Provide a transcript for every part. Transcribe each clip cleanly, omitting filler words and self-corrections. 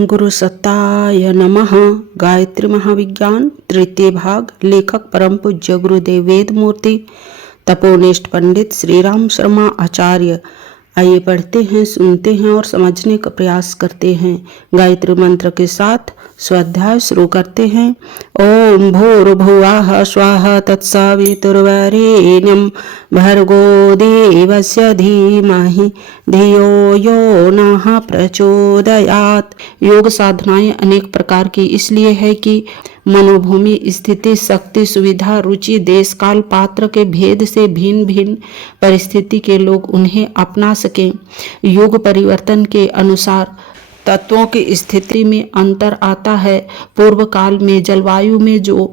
ओम गुरु सत्ताय नमः। गायत्री महाविज्ञान तृतीय भाग। लेखक परम पूज्य गुरुदेव वेद मूर्ति तपोनिष्ठ पंडित श्री राम शर्मा आचार्य। आइए पढ़ते हैं, सुनते हैं और समझने का प्रयास करते हैं। गायत्री मंत्र के साथ स्वाध्याय शुरू करते हैं। ओम भूर्भुवः स्वः तत्सवितुर्वरेण्यं भर्गो देवस्य धीमहि धियो यो नः प्रचोदयात्। योग साधनाएं अनेक प्रकार की इसलिए है कि मनोभूमि, स्थिति, शक्ति, सुविधा, रुचि, देश, काल, पात्र के भेद से भिन्न भिन्न परिस्थिति के लोग उन्हें अपना सकें। युग परिवर्तन के अनुसार तत्वों की स्थिति में अंतर आता है। पूर्व काल में जलवायु में जो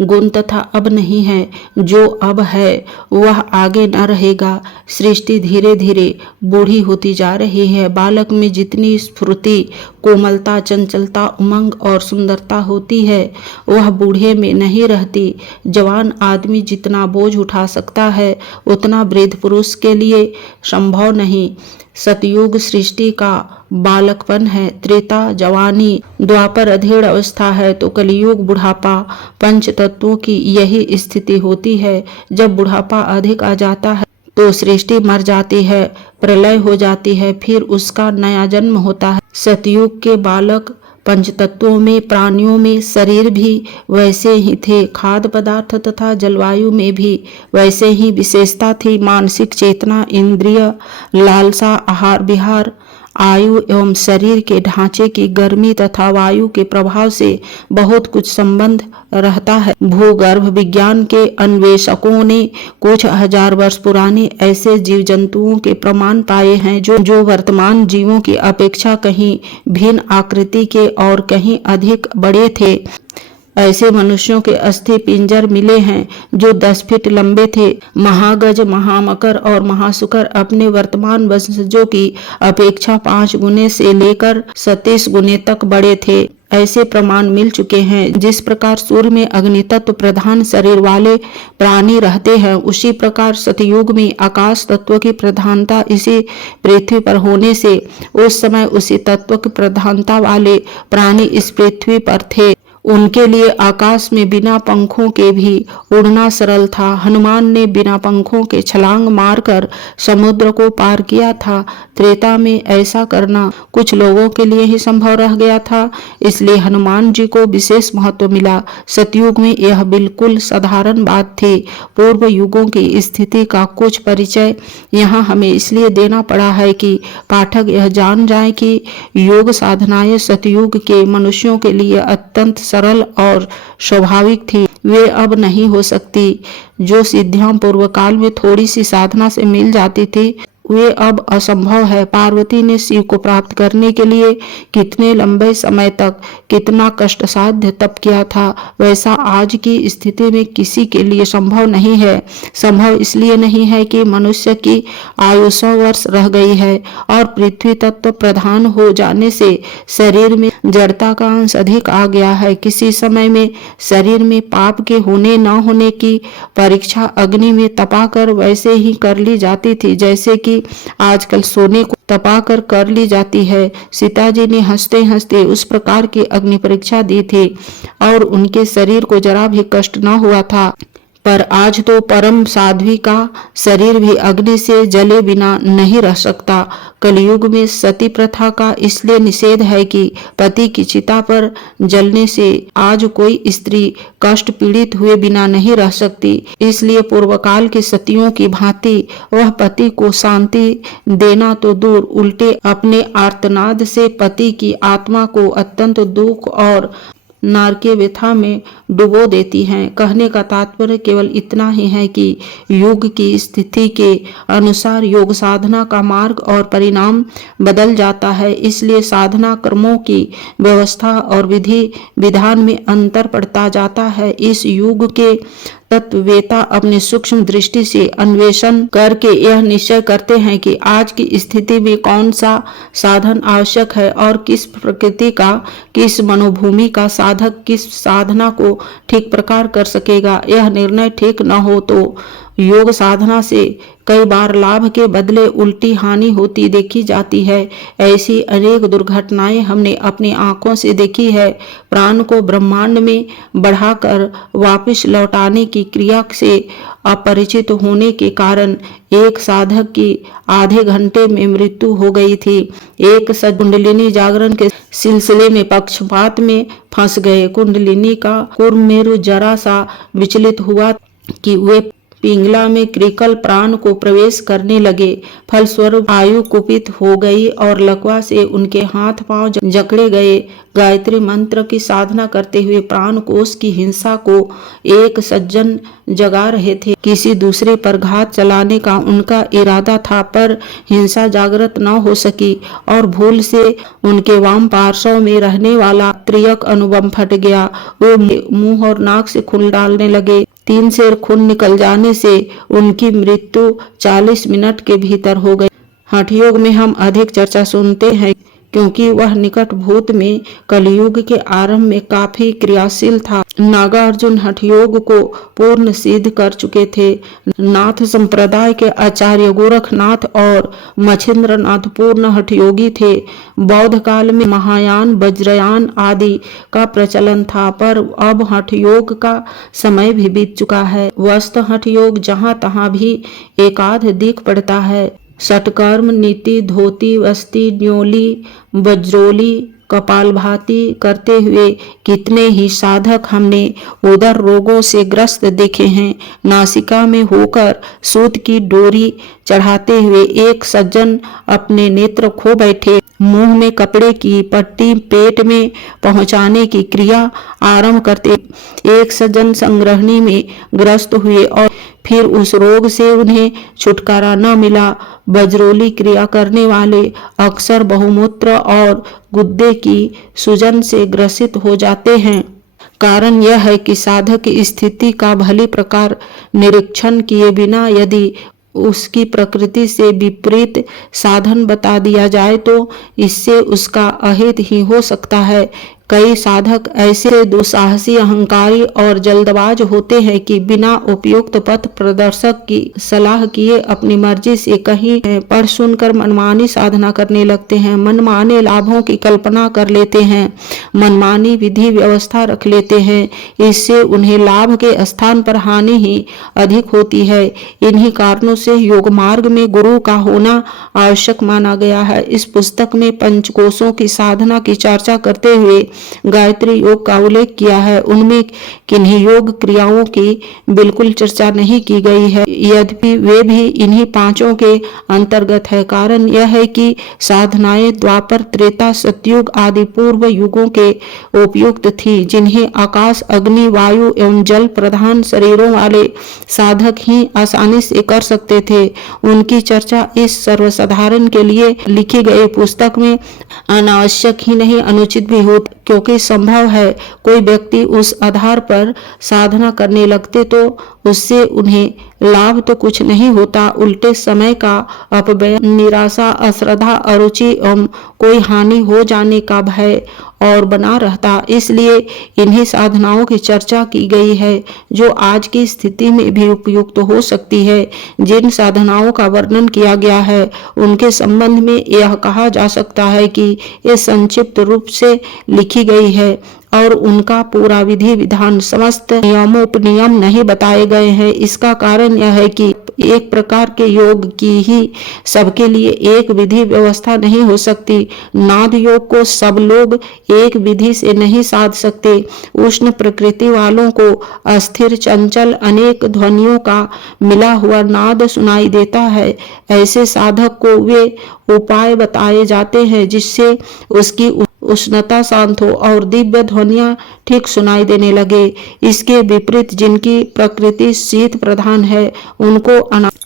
गुण तथा अब नहीं है, जो अब है वह आगे न रहेगा। सृष्टि धीरे धीरे बूढ़ी होती जा रही है। बालक में जितनी स्फूर्ति, कोमलता, चंचलता, उमंग और सुंदरता होती है वह बूढ़े में नहीं रहती। जवान आदमी जितना बोझ उठा सकता है उतना वृद्ध पुरुष के लिए संभव नहीं। सतयुग सृष्टि का बालकपन है, त्रेता जवानी, द्वापर अधेड़ अवस्था है तो कलियुग बुढ़ापा। पंच तत्वों की यही स्थिति होती है। जब बुढ़ापा अधिक आ जाता है तो सृष्टि मर जाती है, प्रलय हो जाती है, फिर उसका नया जन्म होता है। सतयुग के बालक पंच तत्वों में, प्राणियों में शरीर भी वैसे ही थे, खाद्य पदार्थ तथा जलवायु में भी वैसे ही विशेषता थी। मानसिक चेतना, इंद्रिय लालसा, आहार विहार, आयु एवं शरीर के ढांचे की गर्मी तथा वायु के प्रभाव से बहुत कुछ संबंध रहता है। भूगर्भ विज्ञान के अन्वेषकों ने कुछ हजार वर्ष पुराने ऐसे जीव जंतुओं के प्रमाण पाए हैं जो वर्तमान जीवों की अपेक्षा कहीं भिन्न आकृति के और कहीं अधिक बड़े थे। ऐसे मनुष्यों के अस्थि पिंजर मिले हैं जो 10 फीट लंबे थे। महागज, महामकर और महाशुकर अपने वर्तमान वंशजों की अपेक्षा 5 गुने से लेकर 37 गुने तक बड़े थे। ऐसे प्रमाण मिल चुके हैं। जिस प्रकार सूर्य में अग्नि तत्व प्रधान शरीर वाले प्राणी रहते हैं, उसी प्रकार सतयुग में आकाश तत्व की प्रधानता इसी पृथ्वी पर होने से उस समय उसी तत्व की प्रधानता वाले प्राणी इस पृथ्वी पर थे। उनके लिए आकाश में बिना पंखों के भी उड़ना सरल था। हनुमान ने बिना पंखों के छलांग मारकर समुद्र को पार किया था। त्रेता में ऐसा करना कुछ लोगों के लिए ही संभव रह गया था, इसलिए हनुमान जी को विशेष महत्व मिला। सतयुग में यह बिल्कुल साधारण बात थी। पूर्व युगों की स्थिति का कुछ परिचय यहाँ हमें इसलिए देना पड़ा है कि पाठक यह जान जाए कि योग साधनाएं सतयुग के मनुष्यों के लिए अत्यंत सरल और स्वाभाविक थी। वे अब नहीं हो सकती। जो सिद्धियां पूर्व काल में थोड़ी सी साधना से मिल जाती थी वे अब असंभव है। पार्वती ने शिव को प्राप्त करने के लिए कितने लंबे समय तक कितना कष्ट साध्य तप किया था, वैसा आज की स्थिति में किसी के लिए संभव नहीं है। संभव इसलिए नहीं है कि मनुष्य की आयु 100 वर्ष रह गई है और पृथ्वी तत्व प्रधान हो जाने से शरीर में जड़ता का अंश अधिक आ गया है। किसी समय में शरीर में पाप के होने न होने की परीक्षा अग्नि में तपाकर वैसे ही कर ली जाती थी जैसे कि आजकल सोने को तपाकर कर ली जाती है। सीता जी ने हंसते हंसते उस प्रकार की अग्नि परीक्षा दी थी और उनके शरीर को जरा भी कष्ट न हुआ था। पर आज तो परम साध्वी का शरीर भी अग्नि से जले बिना नहीं रह सकता। कलयुग में सती प्रथा का इसलिए निषेध है कि पति की चिता पर जलने से आज कोई स्त्री कष्ट पीड़ित हुए बिना नहीं रह सकती। इसलिए पूर्व काल की सतियों की भांति वह पति को शांति देना तो दूर, उल्टे अपने आर्तनाद से पति की आत्मा को अत्यंत दुख और नारकीय व्यथा में डुबो देती हैं। कहने का तात्पर्य केवल इतना ही है कि युग की स्थिति के अनुसार योग साधना का मार्ग और परिणाम बदल जाता है। इसलिए साधना क्रमों की व्यवस्था और विधि विधान में अंतर पड़ता जाता है। इस युग के तत्ववेता अपनी सूक्ष्म दृष्टि से अन्वेषण करके यह निश्चय करते हैं कि आज की स्थिति में कौन सा साधन आवश्यक है और किस प्रकृति का, किस मनोभूमि का साधक किस साधना को ठीक प्रकार कर सकेगा। यह निर्णय ठीक न हो तो योग साधना से कई बार लाभ के बदले उल्टी हानि होती देखी जाती है। ऐसी अनेक दुर्घटनाएं हमने अपनी आंखों से देखी है। प्राण को ब्रह्मांड में बढ़ाकर वापस लौटाने की क्रिया से अपरिचित होने के कारण एक साधक की आधे घंटे में मृत्यु हो गई थी। एक कुंडलिनी जागरण के सिलसिले में पक्षपात में फंस गए। कुंडलिनी का कुर्मेरु जरा सा विचलित हुआ कि वे पिंगला में क्रिकल प्राण को प्रवेश करने लगे। फलस्वरूप आयु कुपित हो गई और लकवा से उनके हाथ पांव जकड़े गए। गायत्री मंत्र की साधना करते हुए प्राणकोश की हिंसा को एक सज्जन जगा रहे थे। किसी दूसरे पर घात चलाने का उनका इरादा था, पर हिंसा जागृत न हो सकी और भूल से उनके वाम पार्श्व में रहने वाला त्रियक अनुबंब फट गया। वे मुंह और नाक से खून डालने लगे। 3 सेर खून निकल जाने से उनकी मृत्यु 40 मिनट के भीतर हो गई। हठयोग में हम अधिक चर्चा सुनते हैं क्योंकि वह निकट भूत में कलयुग के आरंभ में काफी क्रियाशील था। नागार्जुन हठयोग को पूर्ण सिद्ध कर चुके थे। नाथ संप्रदाय के आचार्य गोरखनाथ और मच्छिंद्रनाथ पूर्ण हठयोगी थे। बौद्ध काल में महायान, वज्रयान आदि का प्रचलन था, पर अब हठयोग का समय भी बीत चुका है। वस्तु हठयोग जहाँ तहाँ भी एकाध दिख पड़ता है। षटकर्म, नीति, धोती, वस्ती, न्योली, वज्रोली, कपालभाति करते हुए कितने ही साधक हमने उदर रोगों से ग्रस्त देखे हैं। नासिका में होकर सूत की डोरी चढ़ाते हुए एक सज्जन अपने नेत्र खो बैठे। मुंह में कपड़े की पट्टी पेट में पहुंचाने की क्रिया आरंभ करते एक सज्जन संग्रहणी में ग्रस्त हुए और फिर उस रोग से उन्हें छुटकारा न मिला। वज्रोली क्रिया करने वाले अक्सर बहुमूत्र और गुर्दे की सूजन से ग्रसित हो जाते हैं। कारण यह है कि साधक की स्थिति का भली प्रकार निरीक्षण किए बिना यदि उसकी प्रकृति से विपरीत साधन बता दिया जाए तो इससे उसका अहित ही हो सकता है। कई साधक ऐसे दुस्साहसी, अहंकारी और जल्दबाज होते हैं कि बिना उपयुक्त पथ प्रदर्शक की सलाह किए अपनी मर्जी से कहीं पढ़ सुनकर मनमानी साधना करने लगते हैं। मनमाने लाभों की कल्पना कर लेते हैं, मनमानी विधि व्यवस्था रख लेते हैं। इससे उन्हें लाभ के स्थान पर हानि ही अधिक होती है। इन्हीं कारणों से योग मार्ग में गुरु का होना आवश्यक माना गया है। इस पुस्तक में पंचकोशों की साधना की चर्चा करते हुए गायत्री योग का उल्लेख किया है। उनमें किन्हीं योग क्रियाओं की बिल्कुल चर्चा नहीं की गई है, यद्यपि वे भी इन्हीं पांचों के अंतर्गत है। कारण यह है कि साधनाएं द्वापर, त्रेता, सतयुग आदि पूर्व युगों के उपयुक्त थी, जिन्हें आकाश, अग्नि, वायु एवं जल प्रधान शरीरों वाले साधक ही आसानी से कर सकते थे। उनकी चर्चा इस सर्वसाधारण के लिए लिखी गई पुस्तक में अनावश्यक ही नहीं अनुचित भी होती, क्योंकि संभव है कोई व्यक्ति उस आधार पर साधना करने लगते तो उससे उन्हें लाभ तो कुछ नहीं होता, उल्टे समय का अपव्यय, निराशा, अश्रद्धा, अरुचि एवं कोई हानि हो जाने का भय और बना रहता। इसलिए इन्हीं साधनाओं की चर्चा की गई है जो आज की स्थिति में भी उपयुक्त हो सकती है। जिन साधनाओं का वर्णन किया गया है उनके संबंध में यह कहा जा सकता है कि ये संक्षिप्त रूप से लिखी गई है और उनका पूरा विधि विधान समस्त नियमोपनियम नहीं बताए गए हैं। इसका कारण यह है कि एक प्रकार के योग की ही सबके लिए एक विधि व्यवस्था नहीं हो सकती। नाद योग को सब लोग एक विधि से नहीं साध सकते। उष्ण प्रकृति वालों को अस्थिर, चंचल, अनेक ध्वनियों का मिला हुआ नाद सुनाई देता है। ऐसे साधक को वे उपाय बताए जाते हैं जिससे उसकी उष्णता शांत हो और दिव्य ध्वनियां ठीक सुनाई देने लगे। इसके विपरीत जिनकी प्रकृति शीत प्रधान है उनको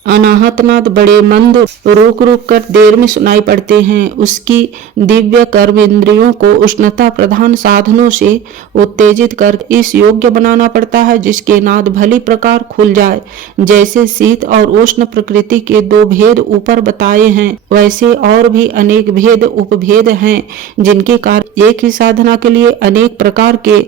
अनाहत नाद बड़े मंद, रुक रुक कर देर में सुनाई पड़ते हैं। उसकी दिव्य कर्म इंद्रियों को उष्णता प्रधान साधनों से उत्तेजित कर इस योग्य बनाना पड़ता है जिसके नाद भली प्रकार खुल जाए। जैसे शीत और उष्ण प्रकृति के 2 भेद ऊपर बताए हैं, वैसे और भी अनेक भेद उपभेद हैं जिनके कारण एक ही साधना के लिए अनेक प्रकार के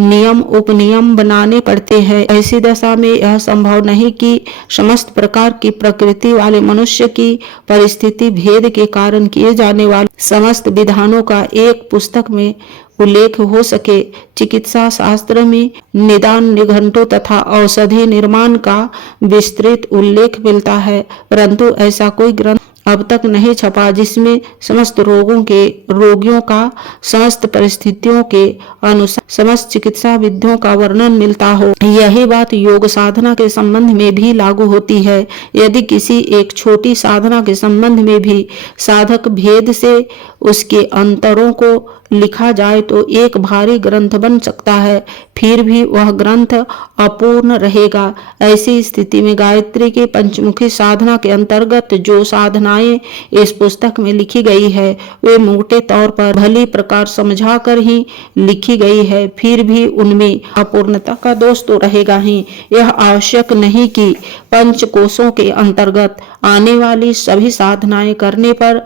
नियम उपनियम बनाने पड़ते हैं। ऐसी दशा में यह संभव नहीं कि समस्त प्रकार की प्रकृति वाले मनुष्य की परिस्थिति भेद के कारण किए जाने वाले समस्त विधानों का एक पुस्तक में उल्लेख हो सके। चिकित्सा शास्त्र में निदान निघंटों तथा औषधि निर्माण का विस्तृत उल्लेख मिलता है, परंतु ऐसा कोई ग्रंथ अब तक नहीं छपा जिसमें समस्त रोगियों का समस्त परिस्थितियों के अनुसार समस्त चिकित्सा विधियों का वर्णन मिलता हो। यही बात योग साधना के संबंध में भी लागू होती है। यदि किसी एक छोटी साधना के संबंध में भी साधक भेद से उसके अंतरों को लिखा जाए तो एक भारी ग्रंथ बन सकता है, फिर भी वह ग्रंथ अपूर्ण रहेगा। ऐसी स्थिति में गायत्री की पंचमुखी साधना के अंतर्गत जो साधनाएं इस पुस्तक में लिखी गई है वे मोटे तौर पर भली प्रकार समझाकर ही लिखी गई है, फिर भी उनमें अपूर्णता का दोष तो रहेगा ही। यह आवश्यक नहीं कि पंचकोशों के अंतर्गत आने वाली सभी साधनाएं करने पर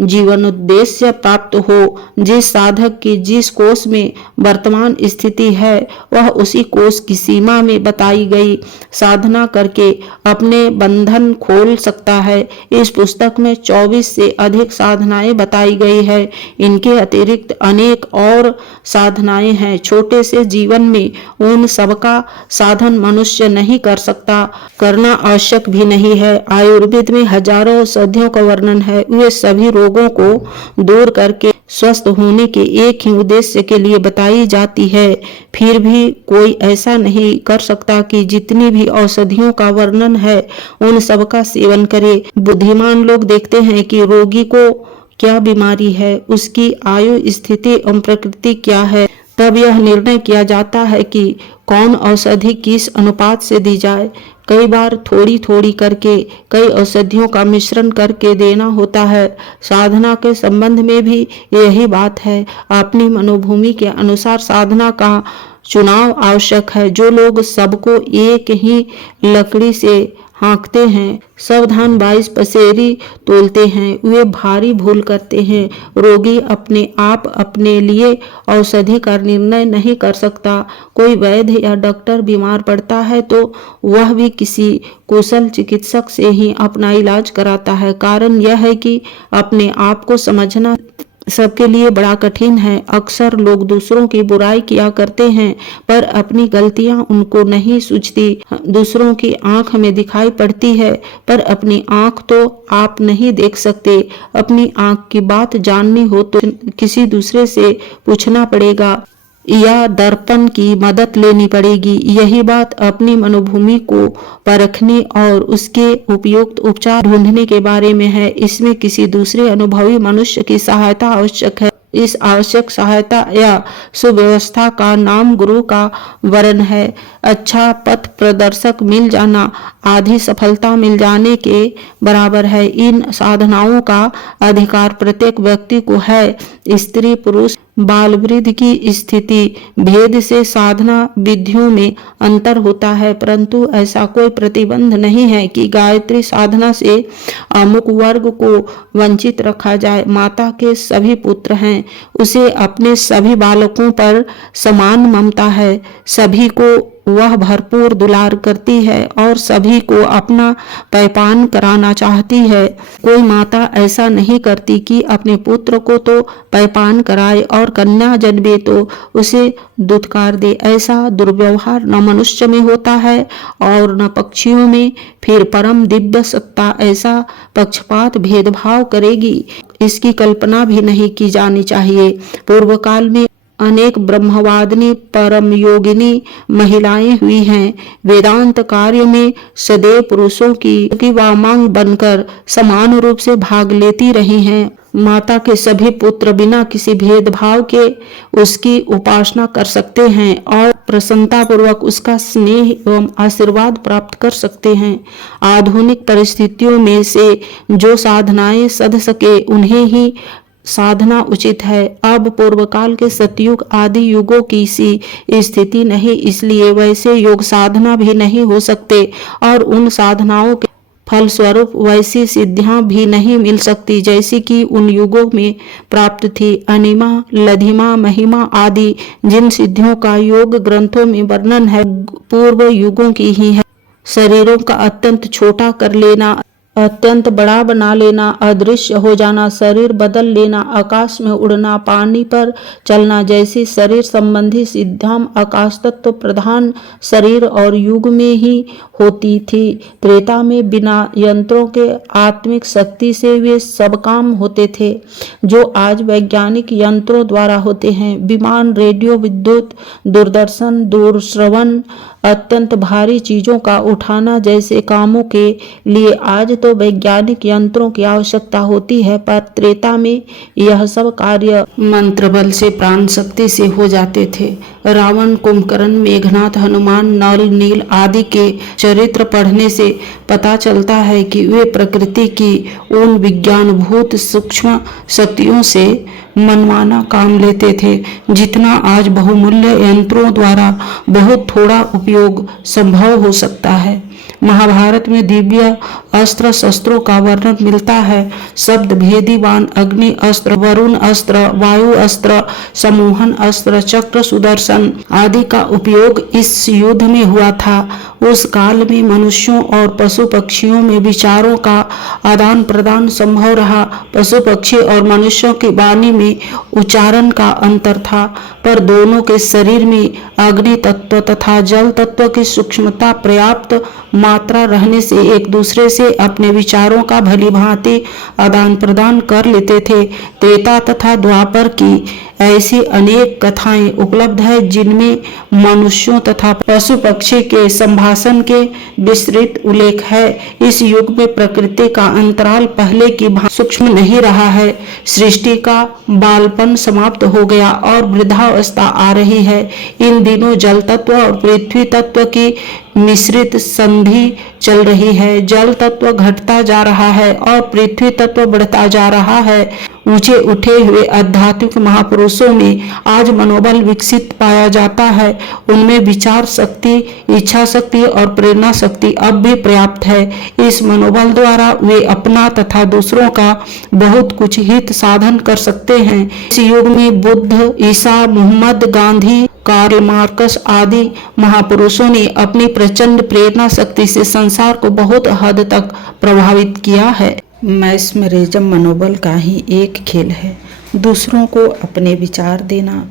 जीवन उद्देश्य प्राप्त हो। जिस साधक की जिस कोष में वर्तमान स्थिति है वह उसी कोष की सीमा में बताई गई साधना करके अपने बंधन खोल सकता है। इस पुस्तक में 24 से अधिक साधनाएं बताई गई है। इनके अतिरिक्त अनेक और साधनाएं हैं। छोटे से जीवन में उन सबका साधन मनुष्य नहीं कर सकता, करना आवश्यक भी नहीं है। आयुर्वेद में हजारों औषधियों का वर्णन है। वे सभी रोगों को दूर करके स्वस्थ होने के एक ही उद्देश्य के लिए बताई जाती है। फिर भी कोई ऐसा नहीं कर सकता कि जितनी भी औषधियों का वर्णन है उन सब का सेवन करे। बुद्धिमान लोग देखते हैं कि रोगी को क्या बीमारी है, उसकी आयु स्थिति एवं प्रकृति क्या है, तब यह निर्णय किया जाता है कि कौन औषधि किस अनुपात से दी जाए। कई बार थोड़ी थोड़ी करके कई औषधियों का मिश्रण करके देना होता है। साधना के संबंध में भी यही बात है। अपनी मनोभूमि के अनुसार साधना का चुनाव आवश्यक है। जो लोग सबको एक ही लकड़ी से हाँकते हैं, सावधान 22 पसेरी तोलते हैं, वे भारी भूल करते हैं। रोगी अपने आप अपने लिए औषधि का निर्णय नहीं कर सकता। कोई वैद्य या डॉक्टर बीमार पड़ता है तो वह भी किसी कुशल चिकित्सक से ही अपना इलाज कराता है। कारण यह है कि अपने आप को समझना सबके लिए बड़ा कठिन है। अक्सर लोग दूसरों की बुराई किया करते हैं पर अपनी गलतियां उनको नहीं सूझती। दूसरों की आंख में दिखाई पड़ती है पर अपनी आंख तो आप नहीं देख सकते। अपनी आंख की बात जाननी हो तो किसी दूसरे से पूछना पड़ेगा या दर्पण की मदद लेनी पड़ेगी। यही बात अपनी मनोभूमि को परखने और उसके उपयुक्त उपचार ढूंढने के बारे में है। इसमें किसी दूसरे अनुभवी मनुष्य की सहायता आवश्यक है। इस आवश्यक सहायता या सुव्यवस्था का नाम गुरु का वरण है। अच्छा पथ प्रदर्शक मिल जाना आधी सफलता मिल जाने के बराबर है। इन साधनाओं का अधिकार प्रत्येक व्यक्ति को है। स्त्री पुरुष बाल वृद्ध की स्थिति भेद से साधना विधियों में अंतर होता है, परंतु ऐसा कोई प्रतिबंध नहीं है कि गायत्री साधना से अमुक वर्ग को वंचित रखा जाए। माता के सभी पुत्र हैं, उसे अपने सभी बालकों पर समान ममता है। सभी को वह भरपूर दुलार करती है और सभी को अपना पैपान कराना चाहती है। कोई माता ऐसा नहीं करती कि अपने पुत्र को तो पैपान कराए और कन्या जन्मे तो उसे दुत्कार दे। ऐसा दुर्व्यवहार न मनुष्य में होता है और न पक्षियों में। फिर परम दिव्य सत्ता ऐसा पक्षपात भेदभाव करेगी, इसकी कल्पना भी नहीं की जानी चाहिए। पूर्व काल में अनेक ब्रह्मवादिनी परम योगिनी महिलाएं हुई हैं। वेदांत कार्य में सदैव पुरुषों की वामांग बनकर समान रूप से भाग लेती रही हैं। माता के सभी पुत्र बिना किसी भेदभाव के उसकी उपासना कर सकते हैं और प्रसन्नता पूर्वक उसका स्नेह एवं आशीर्वाद प्राप्त कर सकते हैं। आधुनिक परिस्थितियों में से जो साधनाएं सध सके उन्हें ही साधना उचित है। अब पूर्व काल के सतयुग आदि युगों की सी स्थिति नहीं, इसलिए वैसे योग साधना भी नहीं हो सकते और उन साधनाओं के फलस्वरूप वैसी सिद्धियां भी नहीं मिल सकती जैसी कि उन युगों में प्राप्त थी। अनिमा, लधिमा, महिमा आदि जिन सिद्धियों का योग ग्रंथों में वर्णन है पूर्व युगों की ही है। शरीरों का अत्यंत छोटा कर लेना, अत्यंत बड़ा बना लेना, अदृश्य हो जाना, शरीर बदल लेना, आकाश में उड़ना, पानी पर चलना जैसी शरीर संबंधी सिद्धियां आकाश तत्व प्रधान शरीर और युग में ही होती थी। त्रेता में बिना यंत्रों के आत्मिक शक्ति से वे सब काम होते थे जो आज वैज्ञानिक यंत्रों द्वारा होते हैं। विमान, रेडियो, विद्युत, दूरदर्शन, दूरश्रवण, अत्यंत भारी चीजों का उठाना जैसे कामों के लिए आज तो वैज्ञानिक यंत्रों की आवश्यकता होती है, पर त्रेता में यह सब कार्य मंत्र बल से, प्राण शक्ति से हो जाते थे। रावण, कुंभकर्ण, मेघनाथ, हनुमान, नल, नील आदि के चरित्र पढ़ने से पता चलता है कि वे प्रकृति की उन विज्ञानभूत सूक्ष्म शक्तियों से मनमाना काम लेते थे जितना आज बहुमूल्य यंत्रों द्वारा बहुत थोड़ा उपयोग संभव हो सकता है। महाभारत में दिव्य अस्त्र शस्त्रों का वर्णन मिलता है। शब्द भेदी बाण, अग्नि अस्त्र, वरुण अस्त्र, वायु अस्त्र, सम्मोहन अस्त्र, चक्र, सुदर्शन आदि का उपयोग इस युद्ध में हुआ था। उस काल में मनुष्यों और पशु पक्षियों में विचारों का आदान प्रदान संभव रहा। पशु पक्षी और मनुष्यों की वाणी में उच्चारण का अंतर था, पर दोनों के शरीर में अग्नि तत्व तथा जल तत्व की सूक्ष्मता पर्याप्त मात्रा रहने से एक दूसरे से अपने विचारों का भली भांति आदान प्रदान कर लेते थे। त्रेता तथा द्वापर की ऐसी अनेक कथाएं उपलब्ध है जिनमें मनुष्यों तथा पशु पक्षी के संभाषण के विस्तृत उल्लेख है। इस युग में प्रकृति का अंतराल पहले की भांति सूक्ष्म नहीं रहा है। सृष्टि का बालपन समाप्त हो गया और वृद्धावस्था आ रही है। इन दिनों जल तत्व और पृथ्वी तत्व की मिश्रित संधि चल रही है। जल तत्व घटता जा रहा है और पृथ्वी तत्व बढ़ता जा रहा है। ऊंचे उठे हुए आध्यात्मिक महापुरुषों में आज मनोबल विकसित पाया जाता है। उनमें विचार शक्ति, इच्छा शक्ति और प्रेरणा शक्ति अब भी पर्याप्त है। इस मनोबल द्वारा वे अपना तथा दूसरों का बहुत कुछ हित साधन कर सकते हैं। इस युग में बुद्ध, ईसा, मोहम्मद, गांधी, कार्ल मार्कस आदि महापुरुषों ने अपनी प्रचंड प्रेरणा शक्ति से संसार को बहुत हद तक प्रभावित किया है। मैस्मरिज्म मनोबल का ही एक खेल है। दूसरों को अपने विचार देना,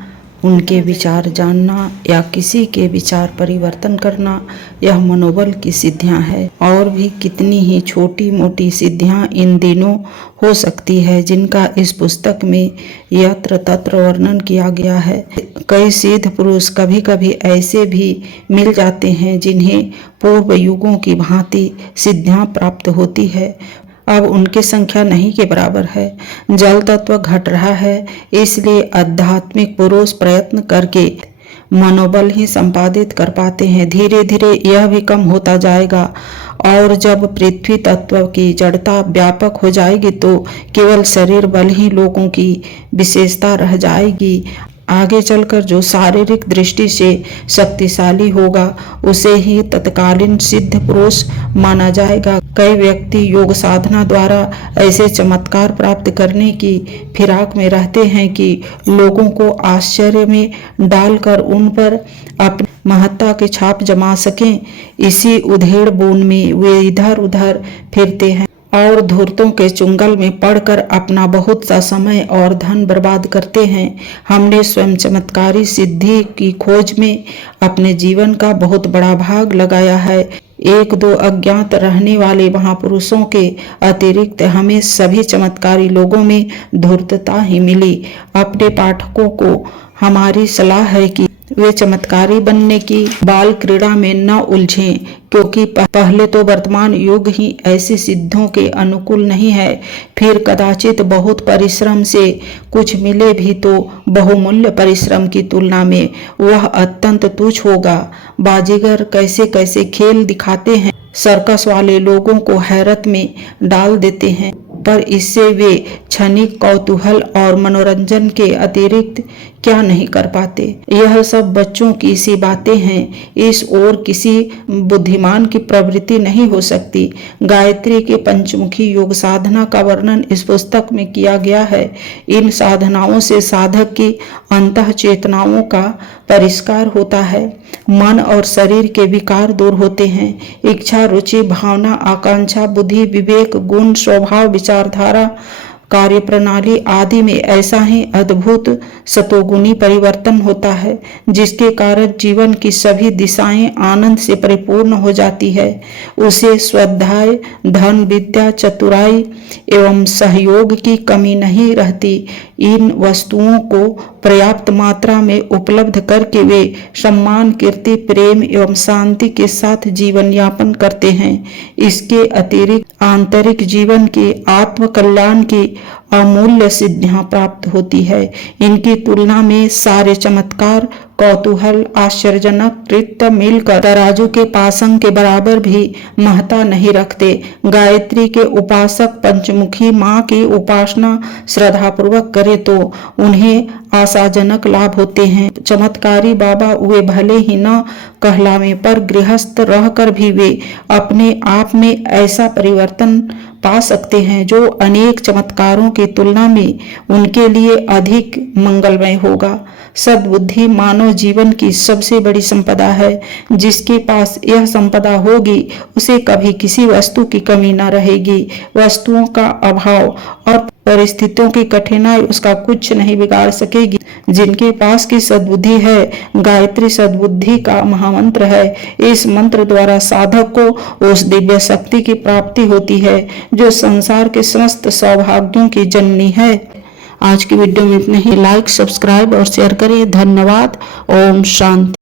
उनके विचार जानना या किसी के विचार परिवर्तन करना, यह मनोबल की सिद्धियां है। और भी कितनी ही छोटी मोटी सिद्धियां इन दिनों हो सकती है जिनका इस पुस्तक में यत्र तत्र वर्णन किया गया है। कई सिद्ध पुरुष कभी कभी ऐसे भी मिल जाते हैं जिन्हें पूर्व युगों की भांति सिद्धियां प्राप्त होती है। अब उनकी संख्या नहीं के बराबर है। जल तत्व घट रहा है, इसलिए आध्यात्मिक पुरुष प्रयत्न करके मनोबल ही संपादित कर पाते हैं। धीरे धीरे यह भी कम होता जाएगा और जब पृथ्वी तत्व की जड़ता व्यापक हो जाएगी तो केवल शरीर बल ही लोगों की विशेषता रह जाएगी। आगे चलकर जो शारीरिक दृष्टि से शक्तिशाली होगा उसे ही तत्कालीन सिद्ध पुरुष माना जाएगा। कई व्यक्ति योग साधना द्वारा ऐसे चमत्कार प्राप्त करने की फिराक में रहते हैं कि लोगों को आश्चर्य में डालकर उन पर अपनी महत्ता की छाप जमा सकें। इसी उधेड़ बुन में वे इधर उधर फिरते हैं और धूर्तों के चुंगल में पड़कर अपना बहुत सा समय और धन बर्बाद करते हैं। हमने स्वयं चमत्कारी सिद्धि की खोज में अपने जीवन का बहुत बड़ा भाग लगाया है। एक दो अज्ञात रहने वाले महापुरुषों के अतिरिक्त हमें सभी चमत्कारी लोगों में धूर्तता ही मिली। अपने पाठकों को हमारी सलाह है कि वे चमत्कारी बनने की बाल क्रीड़ा में न उलझें, क्योंकि पहले तो वर्तमान युग ही ऐसी सिद्धियों के अनुकूल नहीं है, फिर कदाचित बहुत परिश्रम से कुछ मिले भी तो बहुमूल्य परिश्रम की तुलना में वह अत्यंत तुच्छ होगा। बाजीगर कैसे कैसे खेल दिखाते हैं, सर्कस वाले लोगों को हैरत में डाल देते हैं। पर इससे वे क्षणिक कौतूहल और मनोरंजन के अतिरिक्त क्या नहीं कर पाते। यह सब बच्चों की सी बातें हैं, इस ओर किसी बुद्धिमान की प्रवृत्ति नहीं हो सकती। गायत्री के पंचमुखी योग साधना का वर्णन इस पुस्तक में किया गया है। इन साधनाओं से साधक की अंतः चेतनाओं का परिष्कार होता है, मन और शरीर के विकार दूर होते हैं। इच्छा, रुचि, भावना, आकांक्षा, बुद्धि, विवेक, गुण, स्वभाव, विचारधारा, कार्य प्रणाली आदि में ऐसा ही अद्भुत सतोगुणी परिवर्तन होता है, जिसके कारण जीवन की सभी दिशाएं आनंद से परिपूर्ण हो जाती है। उसे स्वाध्याय, धन, विद्या, चतुराई एवं सहयोग की कमी नहीं रहती। इन वस्तुओं को पर्याप्त मात्रा में उपलब्ध करके वे सम्मान, कीर्ति, प्रेम एवं शांति के साथ जीवन यापन करते हैं। इसके अतिरिक्त आंतरिक जीवन के आत्म कल्याण की अमूल्य सिद्धियां प्राप्त होती है। इनकी तुलना में सारे चमत्कार, कौतूहल, आश्चर्यजनक कृत्य मिलकर तराजू के पासंग के बराबर भी महत्ता नहीं रखते। गायत्री के उपासक पंचमुखी माँ की उपासना श्रद्धापूर्वक करे तो उन्हें आशाजनक लाभ होते हैं। चमत्कारी बाबा वे भले ही न कहलावे, पर गृहस्थ रहकर भी वे अपने आप में ऐसा परिवर्तन पा सकते हैं जो अनेक चमत्कारों की तुलना में उनके लिए अधिक मंगलमय होगा। सद्बुद्धि मानव जीवन की सबसे बड़ी संपदा है। जिसके पास यह संपदा होगी उसे कभी किसी वस्तु की कमी न रहेगी। वस्तुओं का अभाव और परिस्थितियों की कठिनाई उसका कुछ नहीं बिगाड़ सकेगी। जिनके पास की सद्बुद्धि है, गायत्री सद्बुद्धि का महामंत्र है। इस मंत्र द्वारा साधक को उस दिव्य शक्ति की प्राप्ति होती है जो संसार के समस्त सौभाग्यों की जननी है। आज की वीडियो में इतना ही। लाइक, सब्सक्राइब और शेयर करें। धन्यवाद। ओम शांति।